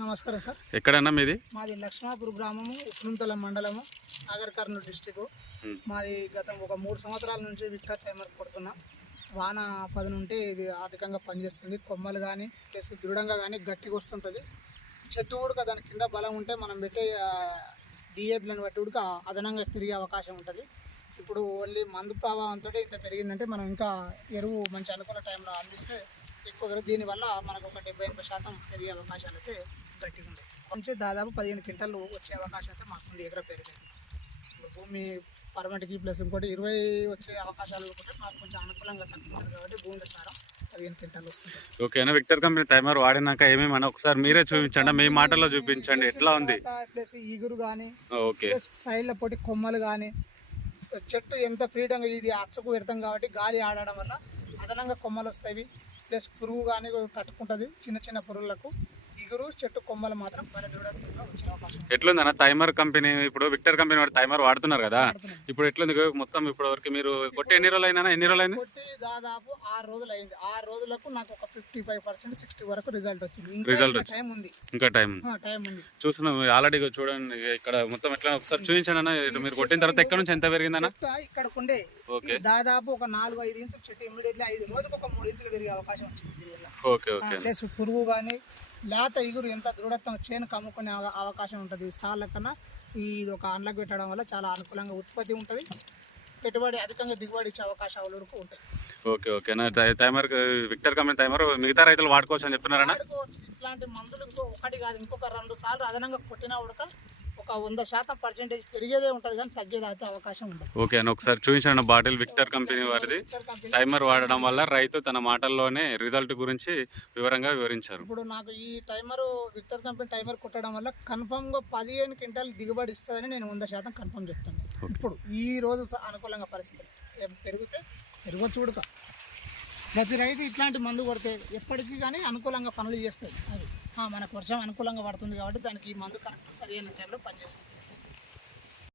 నమస్కారం సార్. ఎక్కడన్నా మీది? మాది లక్ష్మాపూర్ గ్రామము, ఉప్నుంతల మండలము, నాగర్ కర్నూలు డిస్టిక్. మాది గతం ఒక 3 సంవత్సరాల నుంచి విక్టర్ టైమర్ కొడుతున్నా. వాన పదనుంటే ఇది అధికంగా పనిచేస్తుంది. కొమ్మలు కానీ ప్లస్ దృఢంగా కానీ గట్టిగా వస్తుంటుంది. చెట్టు ఉడక దాని కింద బలం ఉంటే మనం పెట్టే డిఏపిలను బట్టి ఉడక అదనంగా పెరిగే అవకాశం ఉంటుంది. ఇప్పుడు ఓన్లీ మందు ప్రభావంతో ఇంత పెరిగిందంటే మనం ఇంకా ఎరువు మంచి అనుకున్న టైంలో అందిస్తే ఎక్కువ దీనివల్ల మనకు ఒక 70-80% పెరిగే అవకాశాలు అయితే గట్టిగా ఉంటాయి. కొంచెం దాదాపు 15 క్వింటాలు వచ్చే అవకాశం అయితే మాకు ఎకర పెరిగింది. భూమి పర్మనెంట్కి ప్లస్ ఇంకోటి 20 వచ్చే అవకాశాలు కూడా మాకు కొంచెం అనుకూలంగా తక్కువ ఉంటుంది కాబట్టి భూమిలో సారం 15 క్వింటాలు వస్తుంది. ఓకేనా? విక్టర్ కంపెనీ టైమర్ వాడినాక ఏమేమన్నా ఒకసారి మీరే చూపించండి, మీ మాటల్లో చూపించండి ఎట్లా ఉంది. ప్లస్ ఈగురు కానీ ఓకే సైడ్ల పొట్టి కొమ్మలు కానీ చెట్టు ఎంత ఫ్రీడంగా ఇది అచ్చకు పెడతాం కాబట్టి గాలి ఆడడం వల్ల అదనంగా కొమ్మలు వస్తాయి. ప్లస్ పురుగు కానీ తట్టుకుంటుంది. చిన్న చిన్న పురుగులకు ఇగురు చెట్టు కొమ్మలు మాత్రం పని దృఢంగా వచ్చే అవకాశం. ఎట్లుంది అన్న టైమర్ కంపెనీ? ఇప్పుడు విక్టర్ కంపెనీ వాడు టైమర్ వాడుతున్నారు కదా, ఇప్పుడు ఎట్లుంది మొత్తం? ఇప్పుడు వరకు మీరు కొట్టి ఎన్ని రోజులు అయిందన్నా? ఎన్ని రోజులు అయింది? కొట్టి దాదాపు 6 రోజులు అయింది. 6 రోజులకు నాకు ఒక 55% 60 వరకు రిజల్ట్ వచ్చింది. టైం ఉంది, ఇంకా టైం ఉంది. చూస్తున్నాం ఆల్రెడీ. చూడండి ఇక్కడ మొత్తం ఎట్లా ఒకసారి చూపించండి అన్న. మీరు కొట్టిన తర్వాత ఎక్కడ నుంచి ఎంత పెరిగిందన్న? ఇక్కడ ఉండే దాదాపు ఒక 4-5 ఇంచులు చెట్టు ఇమ్మీడియట్లీ 5 రోజులకు ఒక 3 ఇంచులు పెరిగే అవకాశం వచ్చింది దీనివల్ల. ప్లస్ పురుగు కానీ లేత ఇగురు ఎంత దృఢత్వం చేను కమ్ముకునే అవకాశం ఉంటుంది. సార్ల కన్నా ఇది ఒక అండ్లకు పెట్టడం వల్ల చాలా అనుకూలంగా ఉత్పత్తి ఉంటుంది. పెట్టుబడి అధికంగా దిగుబడి ఇచ్చే అవకాశాలు వరకు ఉంటాయి. ఓకే ఓకేనా? టైమర్ విక్టర్ కంపెనీ టైమర్ మిగతా రైతులు వాడుకోవచ్చు అని చెప్తున్నారా? ఇట్లాంటి మందులు ఒకటి కాదు, ఇంకొక 2 సార్లు అదనంగా కొట్టినా ఉడక ఒక 100% పెరిగేదే ఉంటుంది కానీ తగ్గేది అయితే అవకాశం ఉంటుంది. ఓకే అని ఒకసారి చూపించండి బాటిల్ విక్టర్ కంపెనీ వారిది. టైమర్ వాడడం వల్ల రైతు తన మాటల్లోనే రిజల్ట్ గురించి వివరంగా వివరించారు. ఇప్పుడు నాకు ఈ టైమర్ విక్టర్ కంపెనీ టైమర్ కొట్టడం వల్ల కన్ఫామ్గా 15 క్వింటాలు దిగుబడి ఇస్తుందని నేను 100% కన్ఫర్మ్ చెప్తాను. ఇప్పుడు ఈ రోజు అనుకూలంగా పరిస్థితి పెరిగితే పెరగచ్చు ఉడక. ప్రతి రైతు ఇట్లాంటి మందు కొడితే ఎప్పటికీ కానీ అనుకూలంగా పనులు చేస్తాయి. అది మనకు వర్షం అనుకూలంగా పడుతుంది కాబట్టి దానికి ఈ మందు కరెక్ట్ సరైన టైంలో పనిచేస్తుంది.